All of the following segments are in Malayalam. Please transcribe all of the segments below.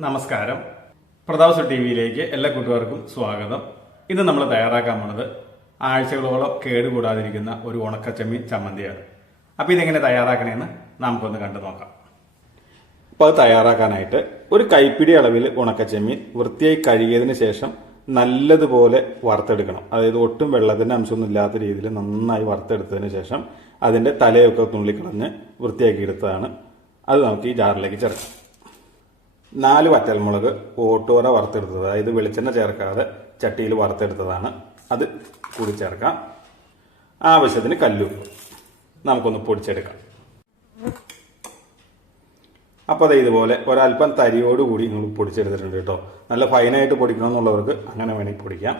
നമസ്കാരം. പ്രതാപ് ടി വിയിലേക്ക് എല്ലാ കൂട്ടുകാർക്കും സ്വാഗതം. ഇന്ന് നമ്മൾ തയ്യാറാക്കാൻ പോണത് ആഴ്ചകളോളം കേടുകൂടാതിരിക്കുന്ന ഒരു ഉണക്കച്ചമ്മീൻ ചമ്മന്തിയാണ്. അപ്പോൾ ഇതെങ്ങനെ തയ്യാറാക്കണമെന്ന് നമുക്കൊന്ന് കണ്ടു നോക്കാം. അപ്പോൾ അത് തയ്യാറാക്കാനായിട്ട് ഒരു കൈപ്പിടി അളവിൽ ഉണക്കച്ചമ്മീൻ വൃത്തിയായി കഴുകിയതിന് ശേഷം നല്ലതുപോലെ വറുത്തെടുക്കണം. അതായത് ഒട്ടും വെള്ളത്തിന്റെ അംശമൊന്നും ഇല്ലാത്ത രീതിയിൽ നന്നായി വറുത്തെടുത്തതിന് ശേഷം അതിന്റെ തലയൊക്കെ തുള്ളിക്കളഞ്ഞ് വൃത്തിയാക്കി എടുത്തതാണ്. അത് നമുക്ക് ഈ ജാറിലേക്ക് ചേർക്കാം. നാല് വറ്റൽമുളക് ഓട്ടോറ വറുത്തെടുത്തത്. അതായത് വെളിച്ചെണ്ണ ചേർക്കാതെ ചട്ടിയിൽ വറുത്തെടുത്തതാണ്. അത് കൂടി ചേർക്കാം. ആവശ്യത്തിന് കല്ലുപ്പ്. നമുക്കൊന്ന് പൊടിച്ചെടുക്കാം. അപ്പോൾ അത് ഇതുപോലെ ഒരല്പം തരിയോടുകൂടി നിങ്ങൾ പൊടിച്ചെടുത്തിട്ടുണ്ട് കേട്ടോ. നല്ല ഫൈനായിട്ട് പൊടിക്കണം എന്നുള്ളവർക്ക് അങ്ങനെ വേണമെങ്കിൽ പൊടിക്കാം.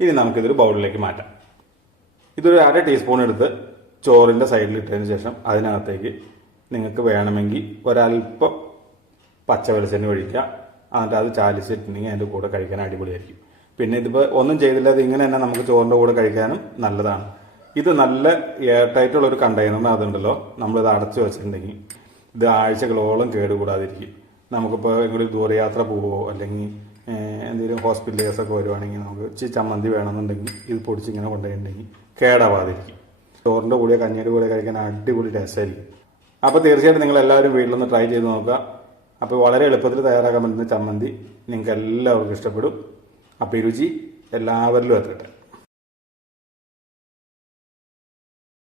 ഇനി നമുക്കിതൊരു ബൗളിലേക്ക് മാറ്റാം. ഇതൊരു അര ടീസ്പൂൺ എടുത്ത് ചോറിന്റെ സൈഡിൽ ഇട്ടതിന് ശേഷം അതിനകത്തേക്ക് നിങ്ങൾക്ക് വേണമെങ്കിൽ ഒരല്പം പച്ച വെളിച്ചെണ്ണ ഒഴിക്കുക. എന്നിട്ട് അത് ചാലിച്ചിട്ടുണ്ടെങ്കിൽ അതിന്റെ കൂടെ കഴിക്കാൻ അടിപൊളിയായിരിക്കും. പിന്നെ ഇതിപ്പോൾ ഒന്നും ചെയ്തില്ല അത് ഇങ്ങനെ തന്നെ നമുക്ക് ചോറിന്റെ കൂടെ കഴിക്കാനും നല്ലതാണ്. ഇത് നല്ല എയർ ടൈറ്റുള്ള ഒരു കണ്ടെയ്നറിനകത്തുണ്ടല്ലോ നമ്മളിത് അടച്ചു വെച്ചിട്ടുണ്ടെങ്കിൽ ഇത് ആഴ്ചകളോളം കേടുകൂടാതിരിക്കും. നമുക്കിപ്പോൾ എങ്ങോട്ട് ദൂരയാത്ര പോവുമോ അല്ലെങ്കിൽ എന്തെങ്കിലും ഹോസ്പിറ്റൽ കേസൊക്കെ വരുവാണെങ്കിൽ നമുക്ക് ഇച്ചിരി ചമ്മന്തി വേണമെന്നുണ്ടെങ്കിൽ ഇത് പൊടിച്ചിങ്ങനെ കൊണ്ടുപോയിട്ടുണ്ടെങ്കിൽ കേടാവാതിരിക്കും. ചോറിന്റെ കൂടെ കഞ്ഞിയുടെ കൂടെ കഴിക്കാൻ അടിപൊളി ടേസ്റ്റായിരിക്കും. അപ്പോൾ തീർച്ചയായിട്ടും നിങ്ങൾ എല്ലാവരും വീട്ടിലൊന്ന് ട്രൈ ചെയ്ത് നോക്കുക. അപ്പോൾ വളരെ എളുപ്പത്തിൽ തയ്യാറാക്കാൻ പറ്റുന്ന ചമ്മന്തി നിങ്ങൾക്ക് എല്ലാവർക്കും ഇഷ്ടപ്പെടും അപ്പോൾ രുചി എല്ലാവരിലും എത്തട്ടെ.